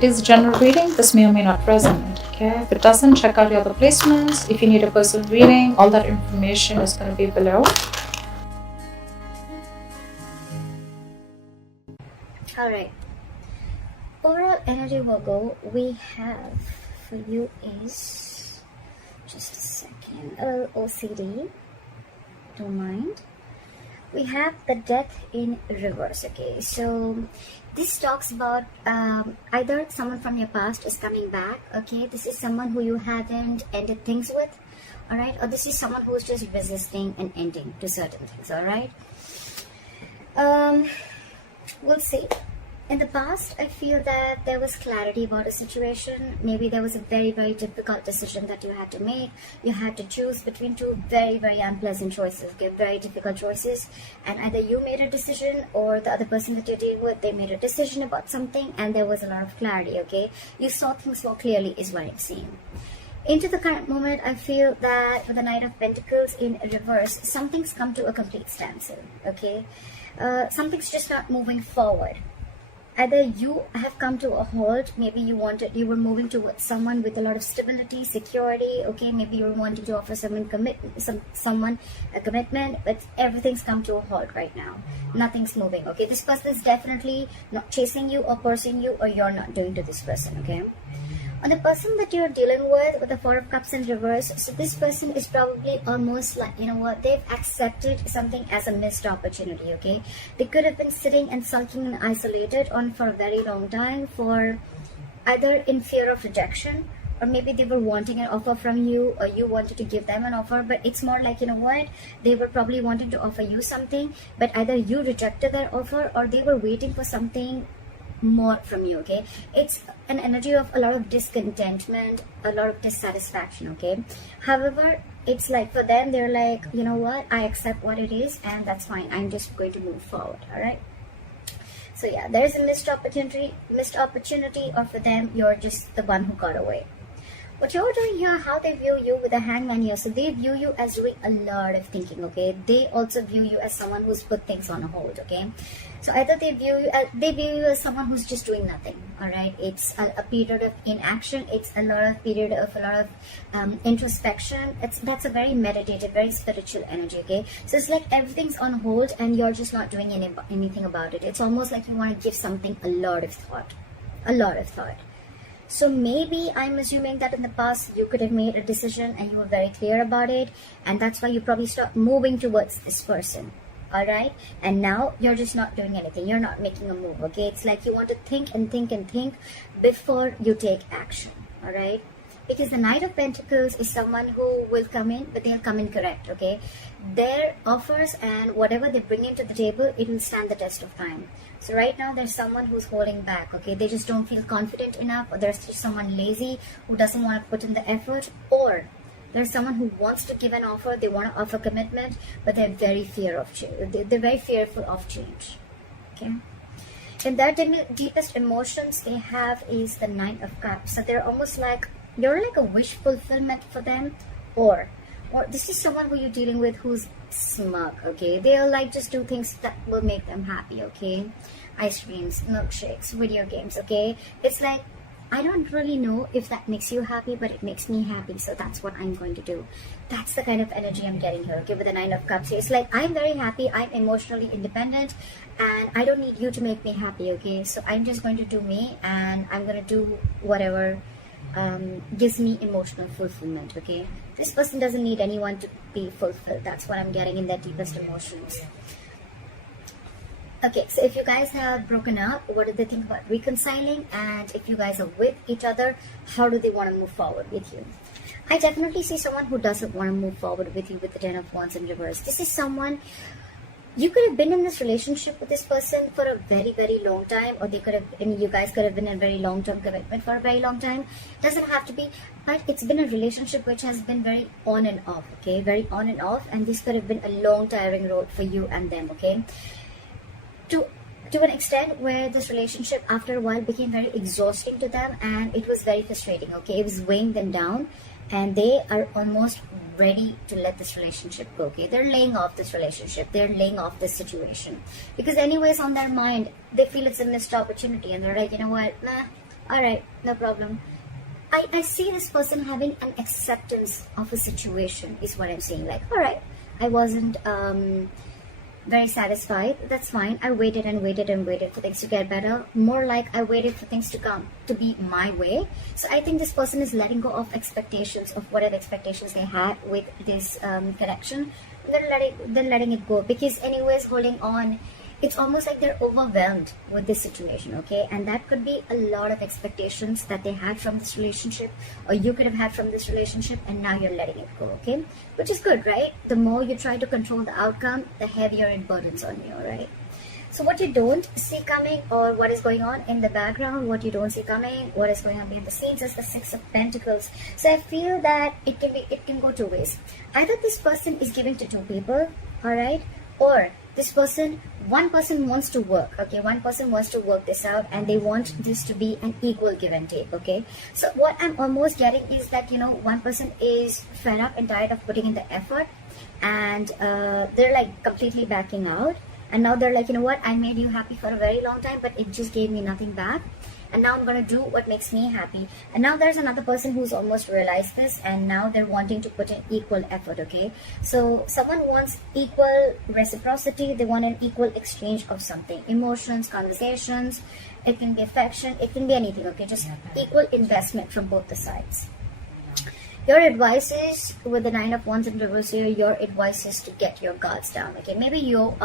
It is a general reading. This may or may not resonate. Okay, if it doesn't, check out your other placements. If you need a personal reading, all that information is going to be below. Alright, overall energy Virgo we have for you is, just a second, OCD, don't mind. We have the Death in reverse. Okay, so this talks about either someone from your past is coming back. Okay, this is someone who you haven't ended things with, all right, or this is someone who's just resisting an ending to certain things. All right, we'll see. In the past, I feel that there was clarity about a situation. Maybe there was a very, very difficult decision that you had to make. You had to choose between two very, very unpleasant choices, okay? Very difficult choices. And either you made a decision or the other person that you're dealing with, they made a decision about something and there was a lot of clarity, okay? You saw things more clearly is what I'm seeing. Into the current moment, I feel that with the Knight of Pentacles in reverse, something's come to a complete standstill, okay? Something's just not moving forward. Either you have come to a halt, maybe you were moving towards someone with a lot of stability, security, okay, maybe you were wanting to offer someone a commitment, but everything's come to a halt right now. Nothing's moving, okay? This person is definitely not chasing you or pursuing you, or you're not doing to this person, okay? On the person that you're dealing with the Four of Cups in reverse, so this person is probably almost like, you know what, they've accepted something as a missed opportunity, okay? They could have been sitting and sulking and isolated on for a very long time, for either in fear of rejection, or maybe they were wanting an offer from you, or you wanted to give them an offer, but it's more like, you know what, they were probably wanting to offer you something, but either you rejected their offer or they were waiting for something more from you, okay? It's an energy of a lot of discontentment, a lot of dissatisfaction, okay? However, it's like for them, they're like, you know what, I accept what it is and that's fine, I'm just going to move forward. All right, so yeah, there's a missed opportunity, or for them, you're just the one who got away. What you're doing here, how they view you with the Hangman here, so they view you as doing a lot of thinking, okay? They also view you as someone who's put things on hold, okay? So either they view you as someone who's just doing nothing, all right? It's a period of inaction. It's a lot of introspection. That's a very meditative, very spiritual energy, okay? So it's like everything's on hold and you're just not doing anything about it. It's almost like you want to give something a lot of thought. So maybe I'm assuming that in the past you could have made a decision and you were very clear about it, and that's why you probably start moving towards this person, all right? And now you're just not doing anything. You're not making a move, okay? It's like you want to think and think and think before you take action, all right? Because the Knight of Pentacles is someone who will come in, but they'll come in correct, okay? Their offers and whatever they bring into the table, it will stand the test of time. So right now, there's someone who's holding back, okay? They just don't feel confident enough, or there's just someone lazy who doesn't want to put in the effort, or there's someone who wants to give an offer, they want to offer commitment, but they're very they're very fearful of change, okay? And their deepest emotions they have is the Knight of Cups. So they're almost like, you're like a wish fulfillment for them, or this is someone who you're dealing with who's smug, okay? They'll like just do things that will make them happy, okay? Ice creams, milkshakes, video games, okay? It's like, I don't really know if that makes you happy, but it makes me happy, so that's what I'm going to do. That's the kind of energy I'm getting here, okay, with the Nine of Cups. It's like, I'm very happy, I'm emotionally independent, and I don't need you to make me happy, okay? So I'm just going to do me, and I'm going to do whatever gives me emotional fulfillment, okay? This person doesn't need anyone to be fulfilled. That's what I'm getting in their deepest emotions. Okay, so if you guys have broken up, what do they think about reconciling? And if you guys are with each other, how do they want to move forward with you? I definitely see someone who doesn't want to move forward with you with the Ten of Wands in reverse. This is someone, you could have been in this relationship with this person for a very, very long time, or you guys could have been in a very long-term commitment for a very long time. Doesn't have to be, but it's been a relationship which has been very on and off, okay? Very on and off, and this could have been a long, tiring road for you and them, okay? To an extent where this relationship after a while became very exhausting to them, and it was very frustrating, okay? It was weighing them down, and they are almost ready to let this relationship go, okay? They're laying off this relationship, they're laying off this situation, because anyways on their mind they feel it's a missed opportunity, and they're like, you know what, nah, All right, no problem. I see this person having an acceptance of a situation is what I'm saying. Like, all right, I wasn't very satisfied. That's fine. I waited and waited and waited for things to get better. More like I waited for things to come to be my way. So I think this person is letting go of expectations of whatever expectations they had with this connection. Then letting it go, because anyways holding on, it's almost like they're overwhelmed with this situation, okay? And that could be a lot of expectations that they had from this relationship, or you could have had from this relationship, and now you're letting it go, okay? Which is good, right? The more you try to control the outcome, the heavier it burdens on you, right? So what you don't see coming, or what is going on in the background, what you don't see coming, what is going on behind the scenes, is the Six of Pentacles. So I feel that it can go two ways. Either this person is giving to two people, all right? Or this person, one person wants to work, okay? One person wants to work this out, and they want this to be an equal give and take, okay? So what I'm almost getting is that, you know, one person is fed up and tired of putting in the effort, and they're like completely backing out. And now they're like, you know what, I made you happy for a very long time, but it just gave me nothing back. And now I'm going to do what makes me happy. And now there's another person who's almost realized this, and now they're wanting to put in equal effort, okay? So someone wants equal reciprocity. They want an equal exchange of something. Emotions, conversations, it can be affection, it can be anything, okay? Just equal investment from both the sides. Your advice is, with the Nine of Wands in reverse here, your advice is to get your guards down, okay? Maybe you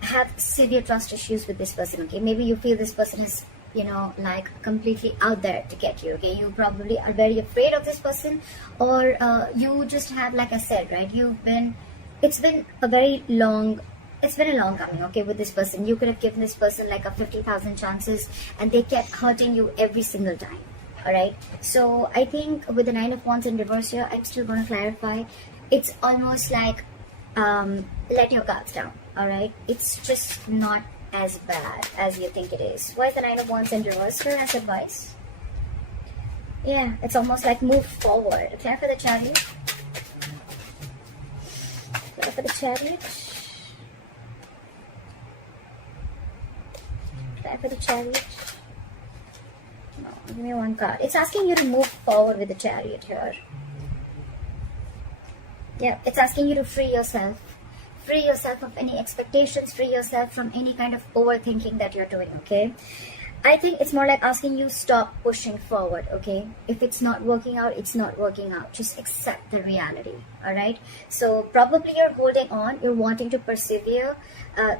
have severe trust issues with this person, okay? Maybe you feel this person is, you know, like completely out there to get you, okay? You probably are very afraid of this person, or you just have, like I said, right, it's been a long coming, okay, with this person. You could have given this person like a 50,000 chances, and they kept hurting you every single time, all right? So I think with the Nine of Wands in reverse here, I'm still going to clarify. It's almost like let your guards down, all right? It's just not as bad as you think it is. Why is the Nine of Wands in reverse here as advice? Yeah, it's almost like move forward. Clear for the Chariot. Clear for the Chariot. Clear for the Chariot. No, give me one card. It's asking you to move forward with the Chariot here. Yeah, it's asking you to free yourself. Free yourself of any expectations, free yourself from any kind of overthinking that you're doing, okay? I think it's more like asking you stop pushing forward, okay? If it's not working out, it's not working out. Just accept the reality, all right? So probably you're holding on, you're wanting to persevere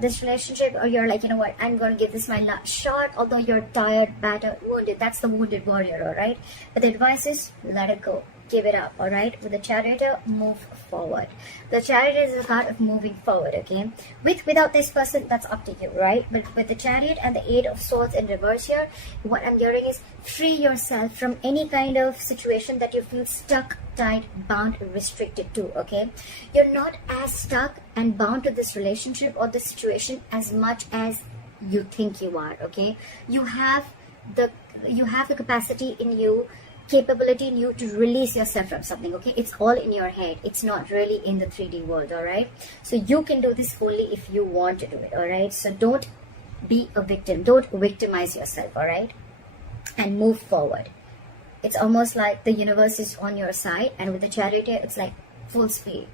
this relationship, or you're like, you know what, I'm going to give this my last shot, although you're tired, battered, wounded. That's the wounded warrior, all right? But the advice is let it go. Give it up, all right? With the Chariot, move forward. The Chariot is a card of moving forward, okay? Without this person, that's up to you, right? But with the Chariot and the Eight of Swords in reverse here, what I'm hearing is free yourself from any kind of situation that you feel stuck, tied, bound, restricted to, okay? You're not as stuck and bound to this relationship or this situation as much as you think you are, okay? You have the capacity in you, capability in you to release yourself from something, okay? It's all in your head. It's not really in the 3D world, all right? So you can do this only if you want to do it, all right? So don't be a victim. Don't victimize yourself, all right? And move forward. It's almost like the universe is on your side, and with the Chariot, it's like full speed.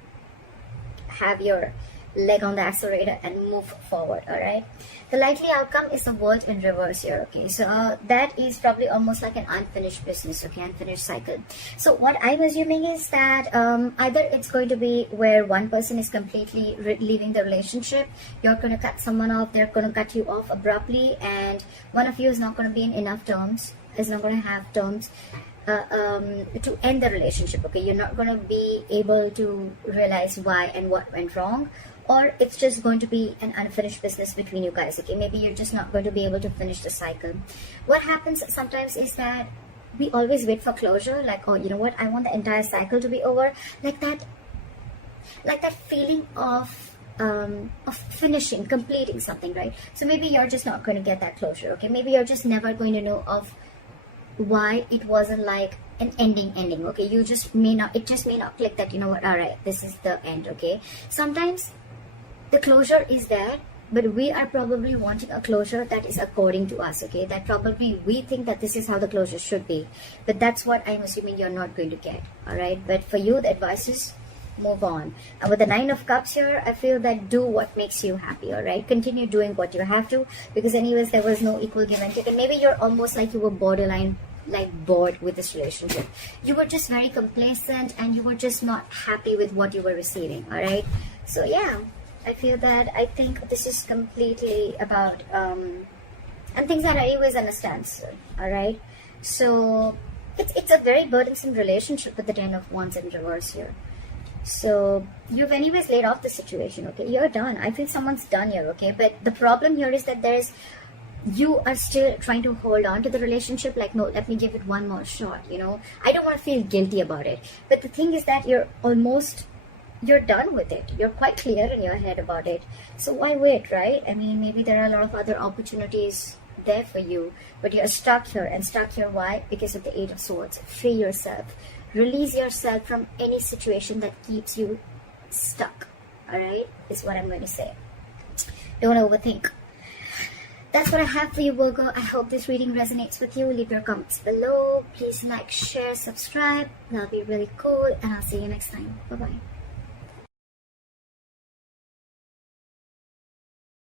Have your leg on the accelerator and move forward, all right? The likely outcome is the World in reverse here, okay? So that is probably almost like an unfinished business, okay? Unfinished cycle. So what I'm assuming is that either it's going to be where one person is completely leaving the relationship, you're going to cut someone off, they're going to cut you off abruptly, and one of you is not going to be in enough terms, is not going to have terms to end the relationship, okay? You're not going to be able to realize why and what went wrong, or it's just going to be an unfinished business between you guys, okay? Maybe you're just not going to be able to finish the cycle. What happens sometimes is that we always wait for closure, like, oh, you know what, I want the entire cycle to be over, like that feeling of finishing, completing something, right? So maybe you're just not going to get that closure, okay? Maybe you're just never going to know of why it wasn't like an ending, okay? It just may not click that, you know what, all right, this is the end, okay? Sometimes the closure is there, but we are probably wanting a closure that is according to us, okay? That probably we think that this is how the closure should be, but that's what I'm assuming you're not going to get, all right? But for you, the advice is move on. And with the Nine of Cups here, I feel that do what makes you happy, all right? Continue doing what you have to, because anyways, there was no equal give and take, and maybe you're almost like you were borderline like bored with this relationship. You were just very complacent and you were just not happy with what you were receiving, all right? So yeah, I feel that I think this is completely about and things are anyways on a standstill, all right? So it's a very burdensome relationship with the Ten of Wands in reverse here. So you've anyways laid off the situation, okay? You're done. I feel someone's done here, okay? But the problem here is that you are still trying to hold on to the relationship, like, no, let me give it one more shot, you know? I don't want to feel guilty about it. But the thing is that you're done with it. You're quite clear in your head about it. So why wait, right? I mean, maybe there are a lot of other opportunities there for you, but you're stuck here. And stuck here, why? Because of the Eight of Swords. Free yourself. Release yourself from any situation that keeps you stuck, all right? Is what I'm going to say. Don't overthink. That's what I have for you, Virgo. I hope this reading resonates with you. Leave your comments below. Please like, share, subscribe. That'll be really cool. And I'll see you next time. Bye-bye.